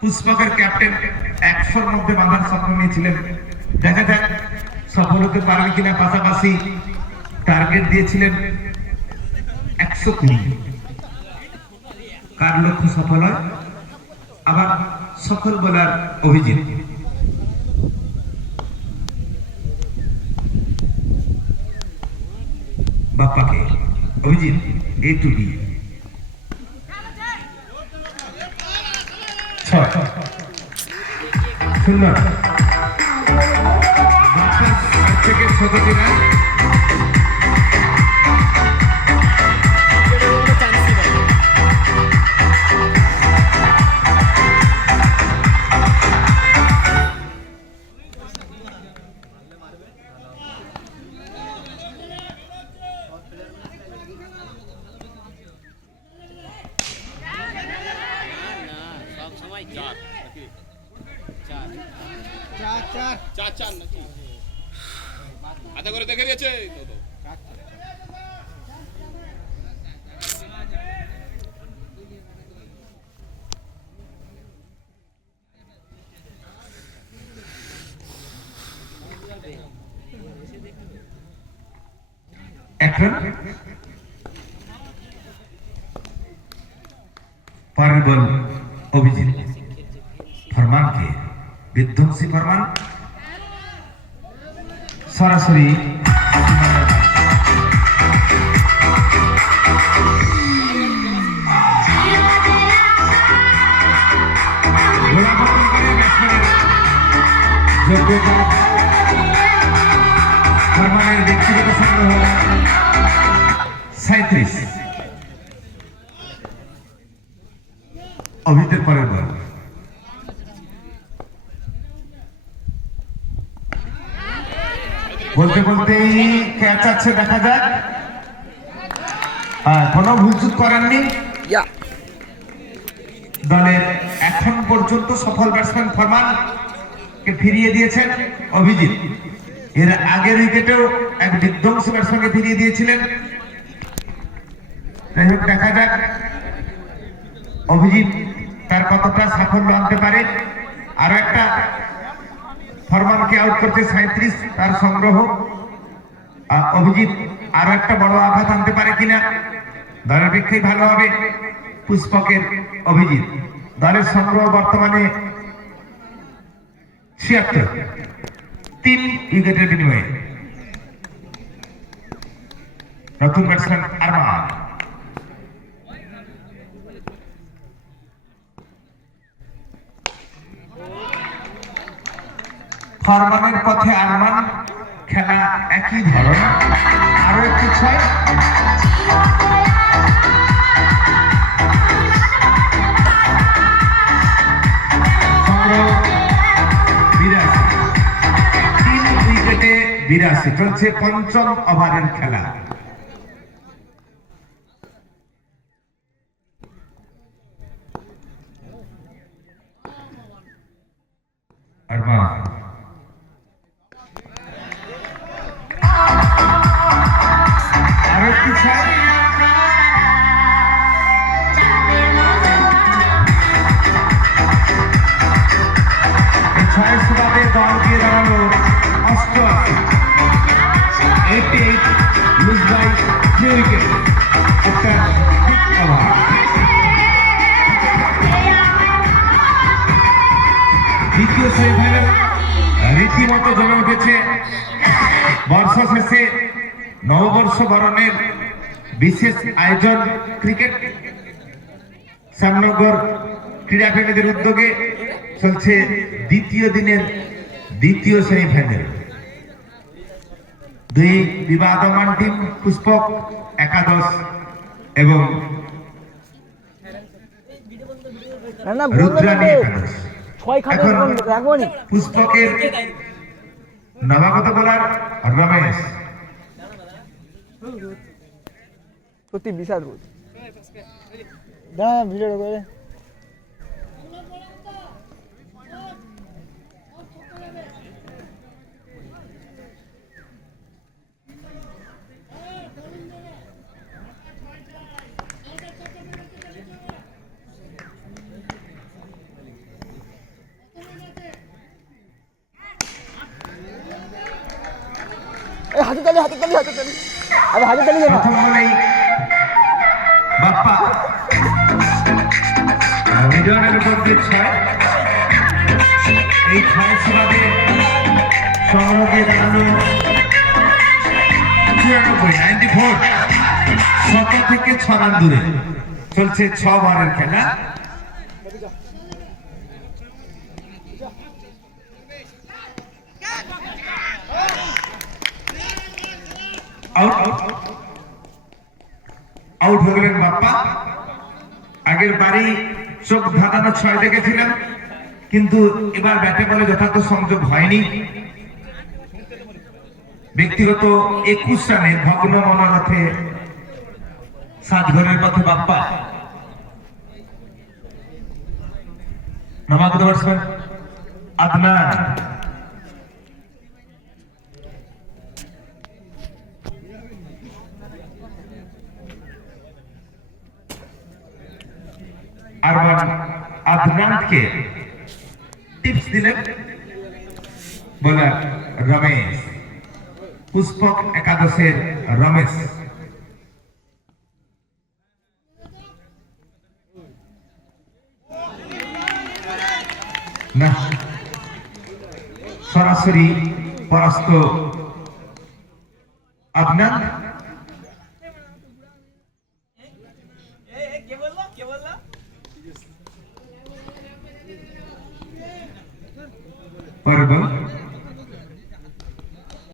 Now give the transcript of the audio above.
পুষ্পকের captain 100-র মধ্যে বাঁধার স্বপ্ন নিয়েছিলেন, দেখা যাক সফল হতে পারবে কিনা। পাশাপাশি টার্গেট দিয়েছিলেন 120। কার লক্ষ্য সফল হয়? আবার সফল বলার Abhijit. বাপ্পাকে Abhijit A to B 6 সুন্দর থেকে ছোট দিনা আধা করে দেখে দিয়েছে এখন পরের বল অভিজিৎ ফরমানকে বিধ্বংসী ফরমান সরাসরি যোগ্যতা ফরমানের ব্যক্তিগত সংগ্রহ 37। অভিজিতের পরের বল বলতে বলতেই ক্যাচ আছে, দেখা যাক। কোনো ভুলচুক করেননি দলের এখন পর্যন্ত সফল ব্যাটসম্যান ফরমান কে ফিরিয়ে দিয়েছেন অভিজিৎ। এর আগের উইকেটেও এক বিধ্বংসী ব্যাটসম্যানকে ফিরিয়ে দিয়েছিলেন। যাই হোক, দেখা যাক অভিজিৎ তার কতটা সাফল্য আনতে পারে। আরো একটা ফরমানকে আউট করছে 37 তার সংগ্রহ। অভিজিৎ আরো একটা বড় আঘাত আনতে পারে কিনা, দলের পক্ষেই ভালো হবে। পুষ্পকের অভিজিৎ দলের সংগ্রহ বর্তমানে 76, 3 উইকেটের বিনিময়ে। নতুন ব্যাটসম্যান আরমান ফরমানের পথে আরমান, খেলা একই ধরন। আরো একটু 6 সংগ্রহ 82, 3 উইকেটে 82। চলছে পঞ্চম ওভারের খেলা। আরমান দল দিয়ে দাঁড়ালো 88, 88 লুজ বাই 3 উইকেট। একটা ঠিক ওভার। দ্বিতীয় সেমিফাইনাল রীতিমতো জমে উঠেছে। বর্ষা শেষে নববর্ষ বরণের বিশেষ আয়োজন ক্রিকেট শ্যামনগর ক্রীড়াপ্রেমীদের উদ্যোগে চলছে দ্বিতীয় দিনের দ্বিতীয় সেমিফাইনাল। দুই বিবাদমান টিম পুষ্পক একাদশ এবং রুদ্রাণী একাদশ। এখন পুষ্পকের নবাগত বোলার রমেশ। সত্যি বিশাল রোদ। ভিডিও করে হাতে তালি হাতে তালি হাতে তালি আরে হাতে তালি দেনা প্রথম বলেই বাপ্পা মিডনের উপর দিয়ে 6 এই 6 সীমাতে সংগ্রহ দিয়ে দাঁড়ানো 94 শত থেকে 6 রান দূরে চলছে 6 ওভারের খেলা। আউট হয়ে গেলেন বাপ্পা। আগের বাড়ি চোখ ধাঁধানো 6 দেখেছিলেন, কিন্তু এবার ব্যাটে বলে যথার্থ সংযোগ হয়নি। ব্যক্তিগত 21 রানে ভগ্ন মনোরথে সাজঘরের পথে বাপ্পা। নবাগত ব্যাটসম্যান আদনান। আরমান আদনানকে টিপস দিলেন বোলার রমেশ, পুষ্পক একাদশের রমেশ। না, সরাসরি পরাস্ত আদনান। পর্ব